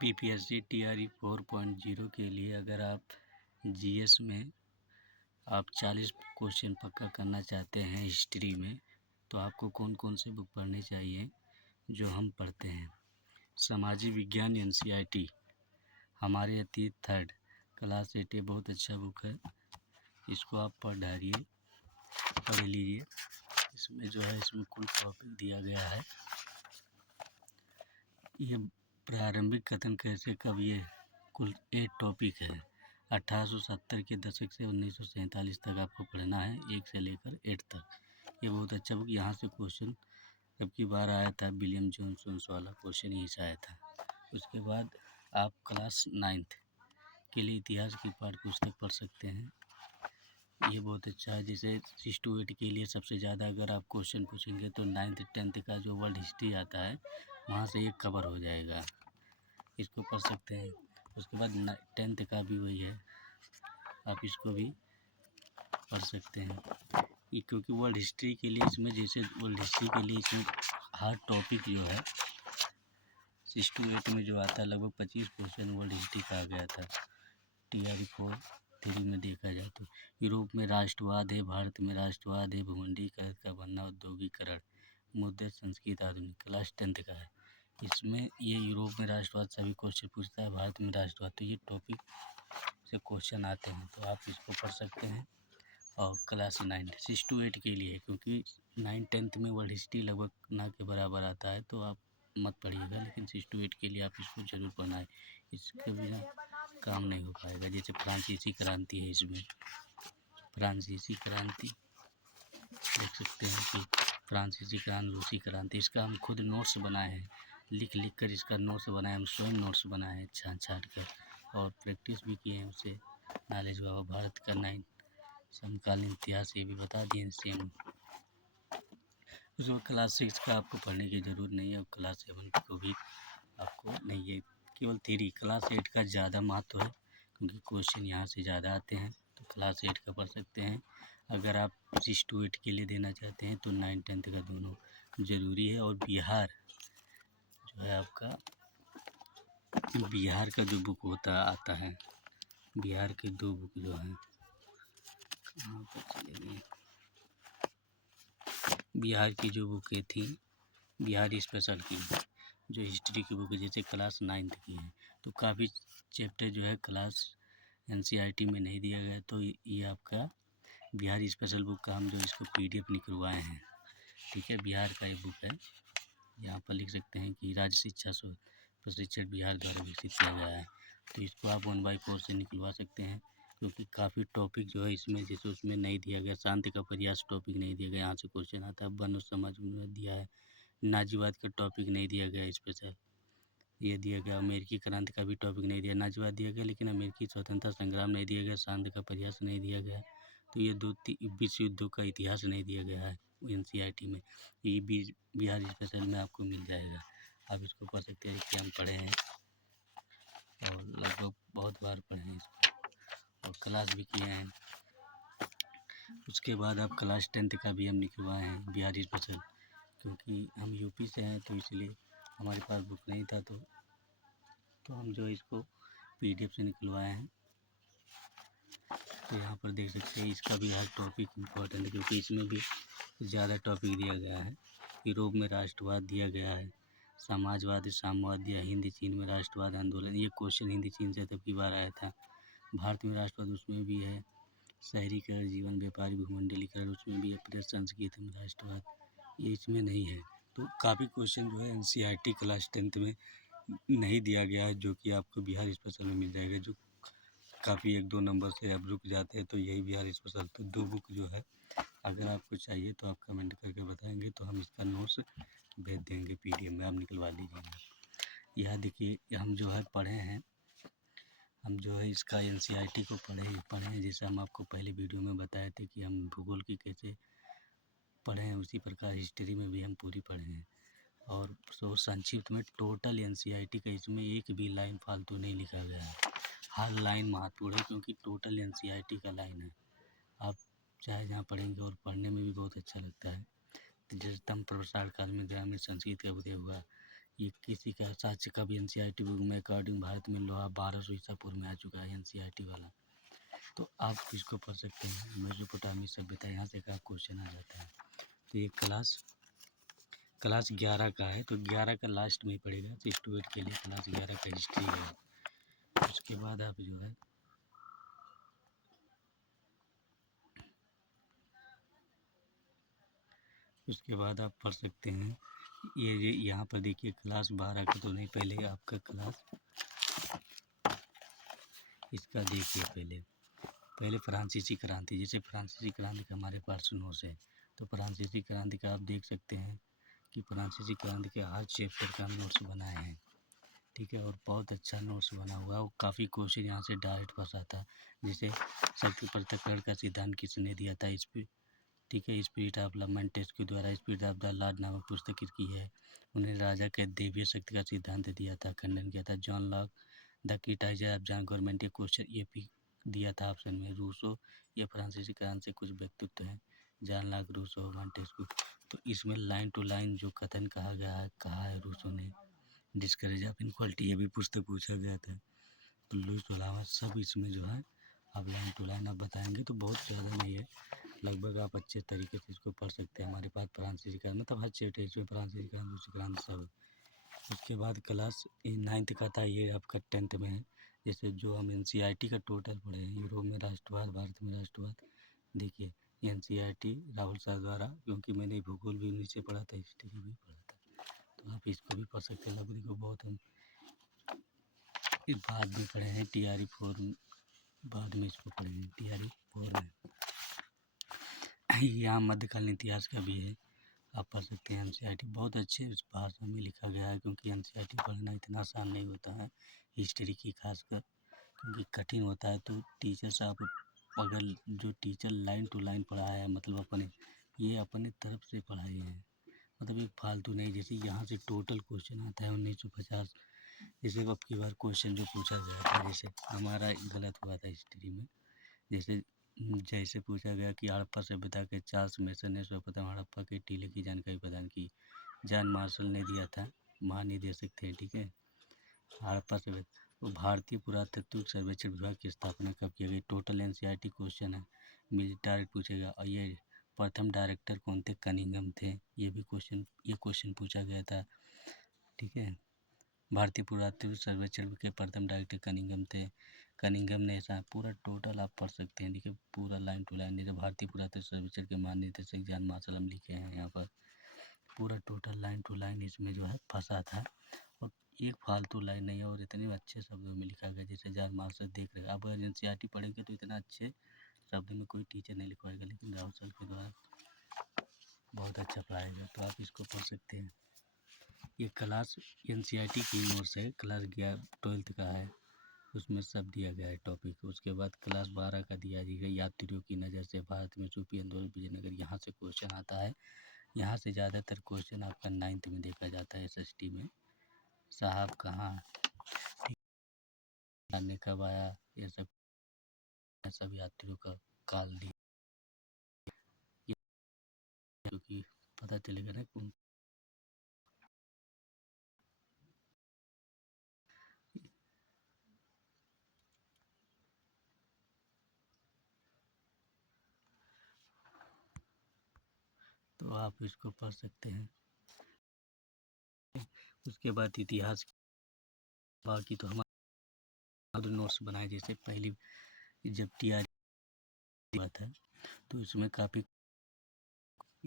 PPSC TRE 4.0 के लिए अगर आप जीएस में आप 40 क्वेश्चन पक्का करना चाहते हैं हिस्ट्री में, तो आपको कौन कौन से बुक पढ़नी चाहिए जो हम पढ़ते हैं। सामाजिक विज्ञान एनसीईआरटी हमारे अतीत थर्ड क्लास 8 ये बहुत अच्छा बुक है, इसको आप पढ़ लीजिए। इसमें जो है इसमें कुल टॉपिक दिया गया है। ये प्रारंभिक कथन कैसे कब, ये कुल 8 टॉपिक है। 1870 के दशक से 1947 तक आपको पढ़ना है, 1 से लेकर 8 तक। ये बहुत अच्छा बुक, यहाँ से क्वेश्चन अब की बार आया था, विलियम जॉनसन वाला क्वेश्चन यहीं से आया था। उसके बाद आप क्लास 9th के लिए इतिहास की पाठ्य पुस्तक पढ़ सकते हैं। ये बहुत अच्छा है। जैसे 6 to 8 के लिए सबसे ज़्यादा अगर आप क्वेश्चन पूछेंगे तो 9th 10th का जो वर्ल्ड हिस्ट्री आता है वहाँ से ये कवर हो जाएगा, इसको पढ़ सकते हैं। उसके बाद 10th का भी वही है, आप इसको भी पढ़ सकते हैं। ये क्योंकि वर्ल्ड हिस्ट्री के लिए इसमें, जैसे वर्ल्ड हिस्ट्री के लिए इसमें हर टॉपिक जो है 6 to 8 में जो आता है लगभग 25 क्वेश्चन वर्ल्ड हिस्ट्री का आ गया था टीआरई 4.3 में देखा जाए तो। यूरोप में राष्ट्रवाद है, भारत में राष्ट्रवाद है, भूमंडलीकरण का बनना, औद्योगिकरण, मुद्दे, संस्कृत, आधुनिक, क्लास 10th का है। इसमें ये यूरोप में राष्ट्रवाद सभी क्वेश्चन पूछता है, भारत में राष्ट्रवाद, तो ये टॉपिक से क्वेश्चन आते हैं, तो आप इसको पढ़ सकते हैं। और क्लास 9 6 to 8 के लिए, क्योंकि 9 10th में वर्ल्ड हिस्ट्री लगभग ना के बराबर आता है, तो आप मत पढ़िएगा, लेकिन 6 to 8 के लिए आप इसको ज़रूर पढ़ना है, इसके बिना काम नहीं हो पाएगा। जैसे फ्रांसीसी क्रांति है, इसमें फ्रांसीसी क्रांति देख सकते हैं कि फ्रांसीसी क्रांति, रूसी क्रांति, इसका हम खुद नोट्स बनाए हैं, लिख कर इसका नोट्स बनाए, हम स्वयं नोट्स बनाए हैं छाँट कर, और प्रैक्टिस भी किए हैं, उससे नॉलेज हुआ। भारत का 9 समकालीन इतिहास ये भी बता दिए सेम। उसमें क्लास 6 का आपको पढ़ने की ज़रूरत नहीं है, और क्लास 7 को भी आपको नहीं है, केवल थ्योरी। क्लास 8 का ज़्यादा महत्व है क्योंकि क्वेश्चन यहाँ से ज़्यादा आते हैं, तो क्लास 8 का पढ़ सकते हैं। अगर आप 6 to 8 के लिए देना चाहते हैं तो 9 10th का दोनों ज़रूरी है। और बिहार जो है आपका, बिहार का जो बुक आता है, बिहार के 2 बुक जो हैं, कहाँ पर चले गए, बिहार की जो बुकें थी, बिहार स्पेशल की जो हिस्ट्री की बुक है, जैसे क्लास 9th की है, तो काफ़ी चैप्टर जो है क्लास एनसीईआरटी में नहीं दिया गया, तो ये आपका बिहार स्पेशल बुक का हम जो इसको पीडीएफ निकलवाए हैं, ठीक है। बिहार का ये बुक है, यहाँ पर लिख सकते हैं कि राज्य शिक्षा प्रशिक्षण बिहार द्वारा विकसित किया गया है, तो इसको आप 1/4 से निकलवा सकते हैं, क्योंकि काफ़ी टॉपिक जो है इसमें, जैसे उसमें नहीं दिया गया, शांति का प्रयास टॉपिक नहीं दिया गया, यहाँ से क्वेश्चन आता है। वन और समाज में दिया है, नाजीवाद का टॉपिक नहीं दिया गया स्पेशल, ये दिया गया। अमेरिकी क्रांति का भी टॉपिक नहीं दिया, नाजीवाद दिया गया, लेकिन अमेरिकी स्वतंत्रता संग्राम नहीं दिया गया, शांति का प्रयास नहीं दिया गया, तो ये 2 विश्व युद्धों का इतिहास नहीं दिया गया है एनसीईआरटी में। ये भी बिहार स्पेशल में आपको मिल जाएगा, आप इसको पढ़ सकते हैं कि हम पढ़े हैं और लगभग बहुत बार पढ़े हैं इसको, और क्लास भी किए हैं। उसके बाद आप क्लास 10th का भी हम निकलवाए हैं बिहार स्पेशल, क्योंकि हम यूपी से हैं, तो इसलिए हमारे पास बुक नहीं था, तो हम जो इसको पीडीएफ से निकलवाए हैं। तो यहाँ पर देख सकते हैं, इसका भी हर टॉपिक इम्पोर्टेंट है, क्योंकि इसमें भी ज़्यादा टॉपिक दिया गया है। यूरोप में राष्ट्रवाद दिया गया है, समाजवाद, साम्यवाद दिया, हिंदी चीन में राष्ट्रवाद आंदोलन, ये क्वेश्चन हिंदी चीन से तब की बार आया था। भारत में राष्ट्रवाद, उसमें भी है। शहरीकरण, जीवन, व्यापारी, भूमंडलीकरण, उसमें भी है। प्रेस, संस्कृत में राष्ट्रवाद, ये इसमें नहीं है। तो काफ़ी क्वेश्चन जो है एनसीईआरटी क्लास 10th में नहीं दिया गया है, जो कि आपको बिहार स्पेशल में मिल जाएगा, जो काफ़ी 1-2 नंबर से आप रुक जाते हैं, तो यही बिहार स्पेशल। तो 2 बुक जो है अगर आपको चाहिए तो आप कमेंट करके बताएंगे, तो हम इसका नोट्स भेज देंगे पीडीएफ में, आप निकलवा लीजिएगा। यह देखिए, हम जो है पढ़े हैं, हम जो है इसका एनसीईआरटी को पढ़े हैं, जैसे हम आपको पहले वीडियो में बताए थे कि हम भूगोल की कैसे पढ़े हैं, उसी प्रकार हिस्ट्री में भी हम पूरी पढ़े हैं। और सो संक्षिप्त में टोटल एनसीईआरटी का इसमें एक भी लाइन फालतू नहीं लिखा गया है, हर लाइन महत्वपूर्ण है, क्योंकि टोटल एनसीईआरटी का लाइन है। आप चाहे जहाँ पढ़ेंगे, और पढ़ने में भी बहुत अच्छा लगता है। तो जैसे तम प्रसार काल में ग्रामीण संस्कृति का उदय हुआ, ये किसी का साक्ष्य का भी एनसीईआरटी बुक में अकॉर्डिंग भारत में लोहा 1200 ईसा पूर्व में आ चुका है एनसीईआरटी वाला, तो आप इसको पढ़ सकते हैं। मेसोपोटामी सभ्यता, यहाँ से का क्वेश्चन आ जाता है। तो ये क्लास 11 का है, तो 11 का लास्ट में ही पड़ेगा, 6 to 8 के लिए क्लास 11 का हिस्ट्री है। उसके बाद आप जो है उसके बाद आप पढ़ सकते हैं। ये यहाँ पर देखिए क्लास 12 का तो नहीं, पहले आपका क्लास इसका देखिए। पहले फ्रांसीसी क्रांति, जैसे फ्रांसीसी क्रांति का हमारे पास नोट्स है, तो फ्रांसीसी क्रांति का आप देख सकते हैं कि फ्रांसीसी क्रांति के हर चैप्टर का हम नोट्स बनाए हैं, ठीक है। और बहुत अच्छा नोट्स बना हुआ है, और काफ़ी क्वेश्चन यहाँ से डायरेक्ट फंसा था। जैसे शक्ति पृथक्करण का सिद्धांत किसने दिया था, ठीक है। स्पिरिट ऑफ लव के द्वारा स्पिरिट ऑफ द लॉर्ड नामक पुस्तक की है। उन्हें राजा के दैवीय शक्ति का सिद्धांत दिया था, खंडन किया था। John Locke the criticiser of John government, ये क्वेश्चन ये भी दिया था ऑप्शन में। रूसो, ये फ्रांसीसी क्रांति से कुछ व्यक्तित्व हैं, जॉन लॉक, रूसो, मॉन्टेस्क्यू। तो इसमें लाइन टू लाइन जो कथन कहा है रूसो ने, डिस्करेज ऑफ इनक्वालिटी, ये भी पुस्तक पूछा गया था। तो लुईस अलावा सब इसमें जो है आप लाइन टू लाइन आप बताएंगे तो बहुत ज़्यादा नहीं है, लगभग आप अच्छे तरीके से इसको पढ़ सकते हैं। हमारे पास फ्रांसीसी क्रांति मतलब हर चैप्टर इसमें फ्रांसीसी क्रांति, रूसी क्रांति सब। उसके बाद क्लास 9th का था, ये आपका 10th में है। जैसे जो हम एनसीईआरटी का टोटल पढ़े हैं, यूरोप में राष्ट्रवाद, भारत में राष्ट्रवाद। देखिए एनसीईआरटी राहुल सर द्वारा, क्योंकि मैंने भूगोल भी उन्हीं से पढ़ा था, हिस्ट्री भी पढ़ा था, तो आप इसको भी पढ़ सकते हैं। लगभग को बहुत हम बाद में पढ़े हैं, TRE 4 बाद में इसको पढ़ेंगे, TRE 4 में। यहाँ मध्यकालीन इतिहास का भी है, आप पढ़ सकते हैं। एनसीईआरटी बहुत अच्छे उस भाषा में लिखा गया है, क्योंकि एनसीईआरटी पढ़ना इतना आसान नहीं होता है, हिस्ट्री की खासकर, क्योंकि कठिन होता है। तो टीचर साहब अगर जो टीचर लाइन टू लाइन पढ़ाया है, मतलब अपने तरफ से पढ़ाए हैं, मतलब एक फालतू नहीं। जैसे यहाँ से टोटल क्वेश्चन आता है 1950, जैसे अब की बार क्वेश्चन जो पूछा गया था, जैसे हमारा गलत हुआ था हिस्ट्री में, जैसे पूछा गया कि हड़प्पा सभ्यता के चार्ल्स मेसन ने सर्वप्रथम हड़प्पा के टीले की जानकारी प्रदान की। जॉन मार्शल ने दिया था, महानिदेशक थे, ठीक है। हड़प्पा सभ्यता, तो भारतीय पुरातत्व सर्वेक्षण विभाग की स्थापना कब की गई। टोटल एनसीईआरटी क्वेश्चन है, डायरेक्ट पूछेगा। और ये प्रथम डायरेक्टर कौन थे, कनिंघम थे, ये क्वेश्चन पूछा गया था, ठीक है। भारतीय पुरातत्व सर्वेक्षण के प्रथम डायरेक्टर कनिंघम थे। कनिंघम ने ऐसा पूरा टोटल आप पढ़ सकते हैं, देखिए पूरा लाइन टू लाइन। जैसे भारतीय पुरातत्व सर्वेक्षण के महानिदेशक जॉन मार्शल हम लिखे हैं यहाँ पर, पूरा टोटल लाइन टू लाइन इसमें जो है फंसा था, और एक फालतू लाइन नहीं है, और इतने अच्छे शब्दों में लिखा गया। जैसे जॉन मार्शल देख रहे हैं, अब अगर एनसीईआरटी पढ़ेंगे तो इतना अच्छे शब्द में कोई टीचर नहीं लिखवाएगा, लेकिन राहुल सर के द्वारा बहुत अच्छा पढ़ाएगा, तो आप इसको पढ़ सकते हैं। ये क्लास एनसीईआरटी की नोट्स है, क्लास 12th का है, उसमें सब दिया गया है टॉपिक। उसके बाद क्लास 12 का दिया गया यात्रियों की नज़र से भारत में सूफी आंदोलन, विजयनगर, यहाँ से क्वेश्चन आता है। यहाँ से ज़्यादातर क्वेश्चन आपका 9th में देखा जाता है, SST में। साहब कहाँ, आने कब आया, ये सब यात्रियों का काल दिया, क्योंकि पता चलेगा ना कौन। तो आप इसको पढ़ सकते हैं। उसके बाद इतिहास, बाकी तो हमारे नोट्स बनाए। जैसे पहली जब TRE हुआ था, तो इसमें काफ़ी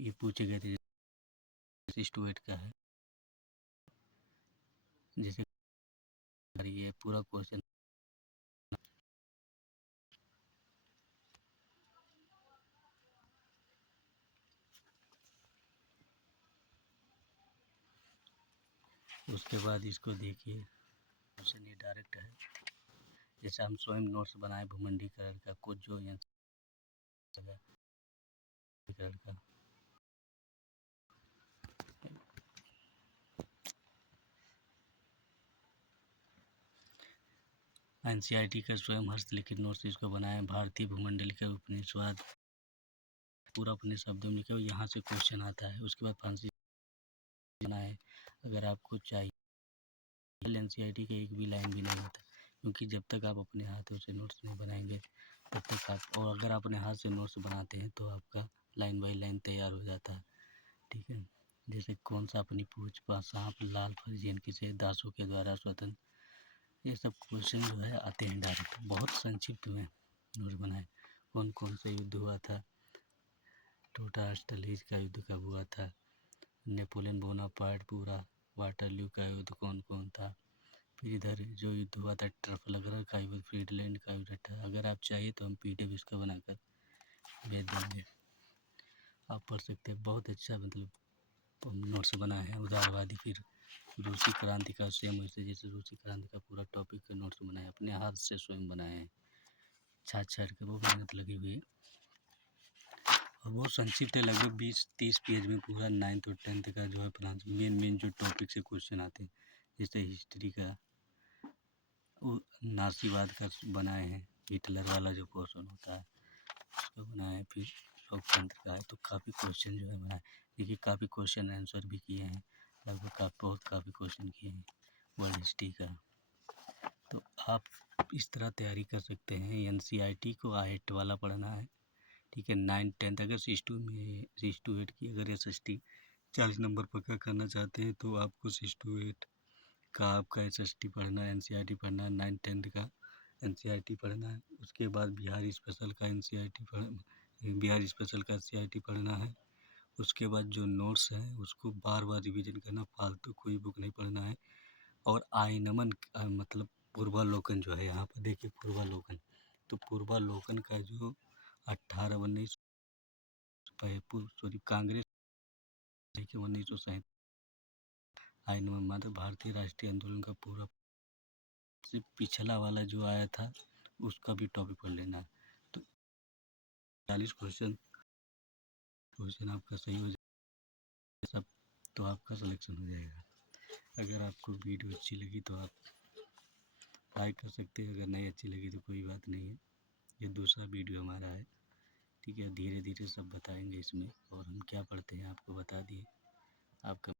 ये पूछे गए थे, 6 to 8 का है। जैसे ये पूरा क्वेश्चन, उसके बाद इसको देखिए, क्वेश्चन ये डायरेक्ट है। जैसे हम स्वयं नोट्स बनाए भूमंडलीकरण का, कुछ जो का एनसीईआरटी का स्वयं हस्तलिखित नोट्स इसको बनाए। भारतीय भूमंडल का उपनिषद पूरा अपने शब्दों में लिखा, यहाँ से क्वेश्चन आता है। उसके बाद फ्रांसीसी बनाए, अगर आपको चाहिए एनसीईआरटी का एक भी लाइन भी नहीं होता, क्योंकि जब तक आप अपने हाथों से नोट्स नहीं बनाएंगे तब तक आप, और अगर आप अपने हाथ से नोट्स बनाते हैं तो आपका लाइन बाई लाइन तैयार हो जाता है। ठीक है, जैसे कौन सा अपनी पूछ पास सांप लाल फर्जियन किसे दासों के द्वारा स्वतंत्र, ये सब क्वेश्चन जो है आते हैं डायरेक्ट, बहुत संक्षिप्त में नोट्स बनाए। कौन कौन सा युद्ध हुआ था, टोटा ऑस्ट्रेलिया का युद्ध कब हुआ था, नेपोलियन बोनापार्ट पूरा, वाटरलू का युद्ध कौन कौन था, फिर इधर जो युद्ध हुआ था ट्रफलगर का युद्ध, फ्रीडलैंड का युद्ध था। अगर आप चाहिए तो हम पीडीएफ इसका बनाकर भेज देंगे, आप पढ़ सकते हैं। बहुत अच्छा मतलब नोट्स बनाए हैं उदारवादी, फिर रूसी क्रांति का सेम वैसे जैसे रूसी क्रांति का पूरा टॉपिक का नोट्स बनाए, अपने हाथ से स्वयं बनाए हैं, छाट छाट के, बहुत मेहनत लगी हुई है और बहुत संक्षिप्त है, लगभग 20-30 पेज में पूरा 9th और 10th का जो है मेन जो टॉपिक से क्वेश्चन आते हैं। जैसे हिस्ट्री का वो नासीवाद का बनाए हैं, हिटलर वाला जो क्वेश्चन होता है उसको बनाए हैं, फिर लोकतंत्र का है, तो काफ़ी क्वेश्चन जो है बनाए। देखिए काफ़ी क्वेश्चन आंसर भी किए हैं, लगभग काफ़ी क्वेश्चन किए हैं वर्ल्ड हिस्ट्री का। तो आप इस तरह तैयारी कर सकते हैं। एनसीईआरटी को आइट वाला पढ़ना है, ठीक है। 9th 10th अगर 6 to 8 की अगर SST 40 नंबर पक्का करना चाहते हैं तो आपको 6 to 8 का आपका SST पढ़ना है, एनसीईआरटी पढ़ना है, 9th 10th का एनसीईआरटी पढ़ना है। उसके बाद बिहार स्पेशल का बिहार स्पेशल का एनसीईआरटी पढ़ना है। उसके बाद जो नोट्स हैं उसको बार बार रिवीजन करना, फालतू कोई बुक नहीं पढ़ना है। और आइनमन मतलब पूर्वालोकन जो है, यहाँ पर देखिए पूर्वालोकन, तो पूर्वालोकन का जो 19 कांग्रेस देखिए 1937 आइनमन मतलब भारतीय राष्ट्रीय आंदोलन का पूरा से पिछला वाला जो आया था उसका भी टॉपिक पढ़ लेना है। तो 40 क्वेश्चन आपका सही हो जाए सब, तो आपका सिलेक्शन हो जाएगा। अगर आपको वीडियो अच्छी लगी तो आप लाइक कर सकते हैं, अगर नहीं अच्छी लगी तो कोई बात नहीं है, ये दूसरा वीडियो हमारा है, ठीक है। धीरे धीरे सब बताएंगे इसमें, और हम क्या पढ़ते हैं आपको बता दिए। आपका